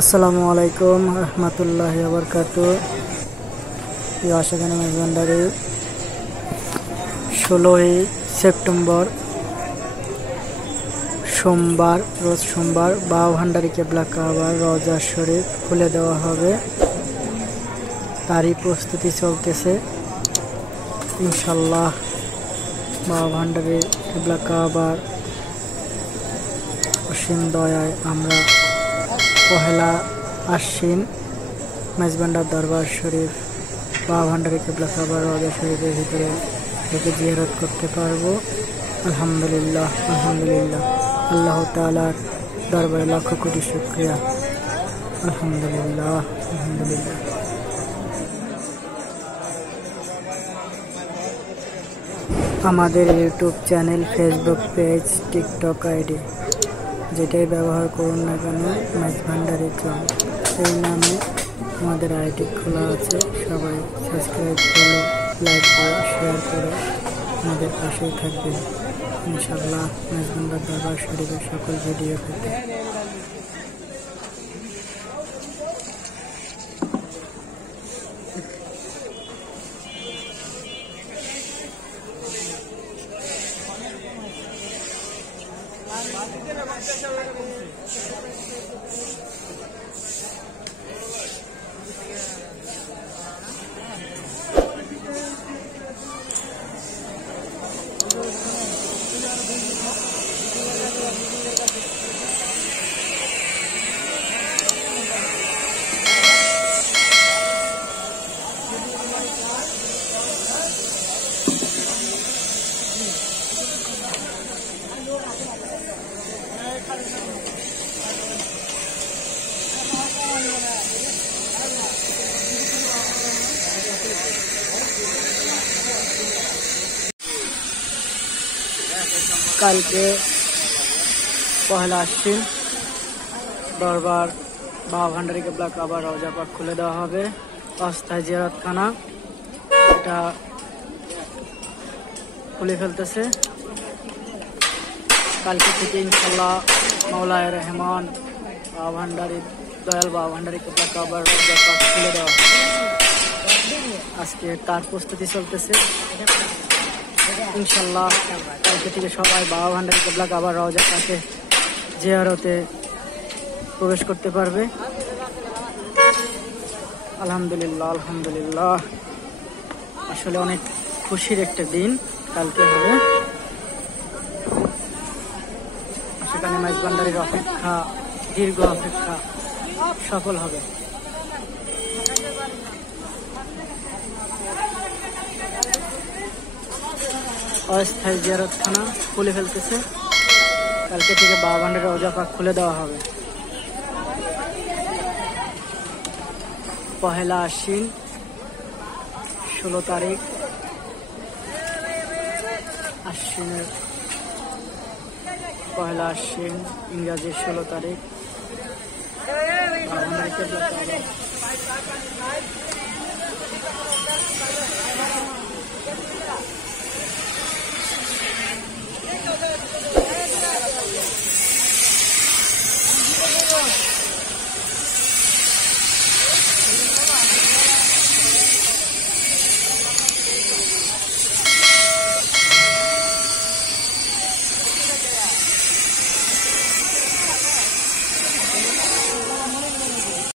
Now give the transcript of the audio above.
আসসালামু আলাইকুম রহমতুল্লাহি ওয়া বারাকাতুহু। প্রিয় আশিকানে মেজবান্ডারি 16ই সেপ্টেম্বর সোমবার, রোজ সোমবার বাবা ভান্ডারী কেবলা কাবার রওজা শরীফ খুলে দেওয়া হবে। তারই প্রস্তুতি চলতেছে ইনশাল্লাহ। বাবা ভান্ডারী কেবলা কাবার অসীম দয়ায় আমরা পহেলা আশ্বিন মেজবান্ডার দরবার শরীফ বাবা ভান্ডারী কেবলা কাবার রওজা শরীফের ভিতরে থেকে জিয়ারত করতে পারবো। আলহামদুলিল্লাহ, আলহামদুলিল্লাহ। আল্লাহ তাআলার দরবারে লাখ কোটি শুকরিয়া। আলহামদুলিল্লাহ, আলহামদুলিল্লাহ। আমাদের YouTube channel, Facebook page, TikTok ID যেটাই ব্যবহার করুন না কেন, মেজবান্ডারী ট্রাম এই নামে আমাদের আইডি খোলা আছে। সবাই সাবস্ক্রাইব করে, লাইক দিয়ে, শেয়ার করে আমাদের পাশেই থাকবেন ইনশাআল্লাহ। মেজবান্ডার দরবার শরীফের সকল ভিডিও পেতে কালকে পহেলা আশ্বিন দরবার বাবা ভান্ডারী কেবলা কাবার রওজা পাক খুলে দেওয়া হবে। অস্থায়ী জিয়ারতখানা এটা খুলে ফেলতেছে। কালকে থেকে ইনশাল্লাহ মাওলায়ে রহমান বাবা ভান্ডারী, দয়াল বাবা ভান্ডারী কেবলা কাবার রওজা পাক খুলে দেওয়া হবে। আজকে তার প্রস্তুতি চলতেছে ইনশাল্লাহ। কালকে থেকে সবাই বাবা ভান্ডারী কেবলা কাবার রওজা পাকে জিয়ারতে প্রবেশ করতে পারবে। আলহামদুলিল্লাহ, আলহামদুলিল্লাহ। আসলে অনেক খুশির একটা দিন কালকে হবে। সেখানে মেজবান্ডারীর অপেক্ষা, দীর্ঘ অপেক্ষা সফল হবে। অস্থায়ী জিয়ারতখানা খুলে ফেলতেছে। কালকে থেকে বাবা ভান্ডারী রওজা পাক খুলে দেওয়া হবে। পহেলা আশ্বিন 16 তারিখ, আশ্বিনের পহেলা আশ্বিন ইংরাজির 16 তারিখ বাবা ভান্ডারী কেবলা কাবার